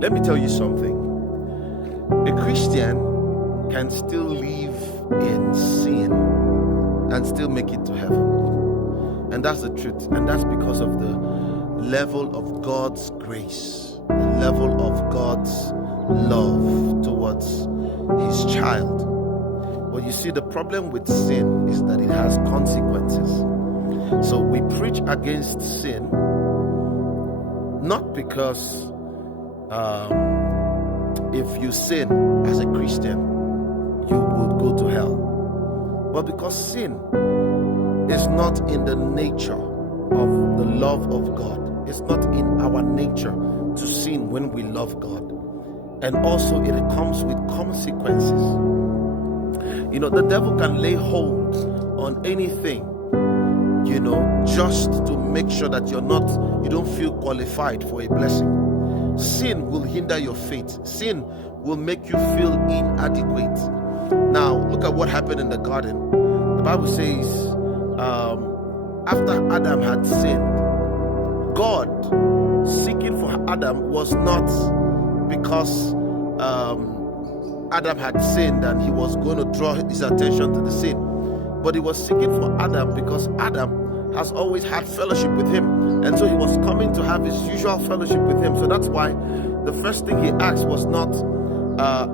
Let me tell you something. A Christian can still live in sin and still make it to heaven. And that's the truth. And that's because of the level of God's grace, the level of God's love towards his child. But you see, the problem with sin is that it has consequences. So we preach against sin, not because if you sin as a Christian, you would go to hell, but because sin is not in the nature of the love of God. It's not in our nature to sin when we love God. And also it comes with consequences. You know, the devil can lay hold on anything, you know, just to make sure that you don't feel qualified for a blessing. Sin will hinder your faith. Sin will make you feel inadequate. Now, look at what happened in the garden. The Bible says, after Adam had sinned, God seeking for Adam was not because Adam had sinned and he was going to draw his attention to the sin, but he was seeking for Adam because Adam has always had fellowship with him, and so he was coming to have his usual fellowship with him. So that's why the first thing he asked was not,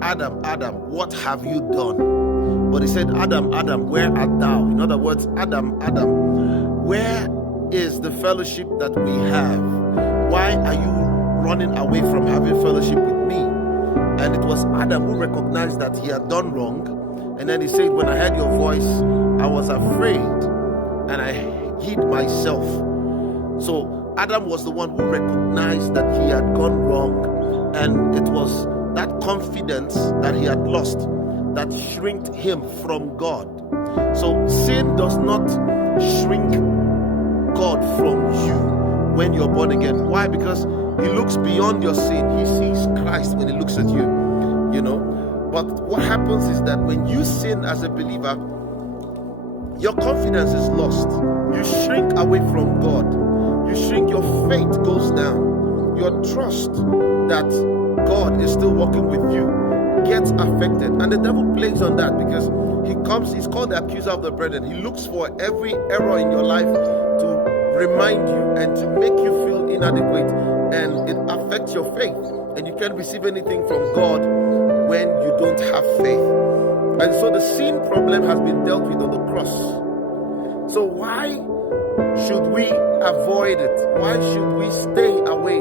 Adam, what have you done? But he said, Adam, where art thou? In other words, Adam, where is the fellowship that we have? Why are you running away from having fellowship with me? And it was Adam who recognized that he had done wrong. And then he said, when I heard your voice, I was afraid and I hid myself. So Adam was the one who recognized that he had gone wrong, and it was that confidence that he had lost that shrinked him from God. So sin does not shrink God from you when you're born again. Why? Because he looks beyond your sin. He sees Christ when he looks at you, you know. But what happens is that when you sin as a believer, your confidence is lost. You shrink away from God. You shrink, your faith goes down. Your trust that God is still working with you gets affected. And the devil plays on that because he's called the accuser of the brethren. He looks for every error in your life to remind you and to make you feel inadequate, and it affects your faith, and you can't receive anything from God when you don't have faith. And so the sin problem has been dealt with on the cross. So why should we avoid it? Why should we stay away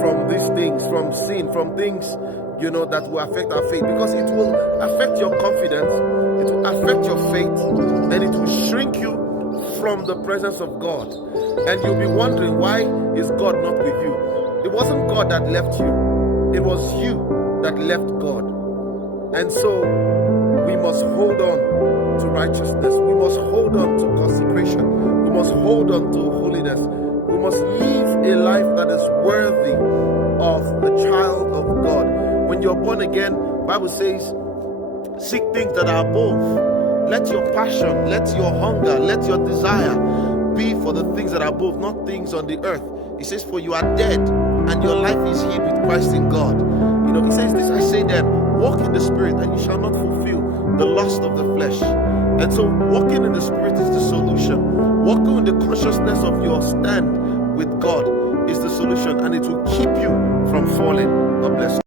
from these things, from sin, from things, you know, that will affect our faith? Because it will affect your confidence, it will affect your faith, and it will shrink you from the presence of God. And you'll be wondering, why is God not with you? It wasn't God that left you, it was you that left God. And so we must hold on to righteousness. We must hold on to consecration. We must hold on to holiness. We must live a life that is worthy of the child of God. When you're born again, the Bible says, seek things that are above. Let your passion, let your hunger, let your desire be for the things that are above, not things on the earth. He says, for you are dead and your life is hid with Christ in God. You know, he says this, I say then, walk in the Spirit and you shall not fulfill the lust of the flesh. And so walking in the Spirit is the solution. Walking in the consciousness of your stand with God is the solution, and it will keep you from falling. God bless you.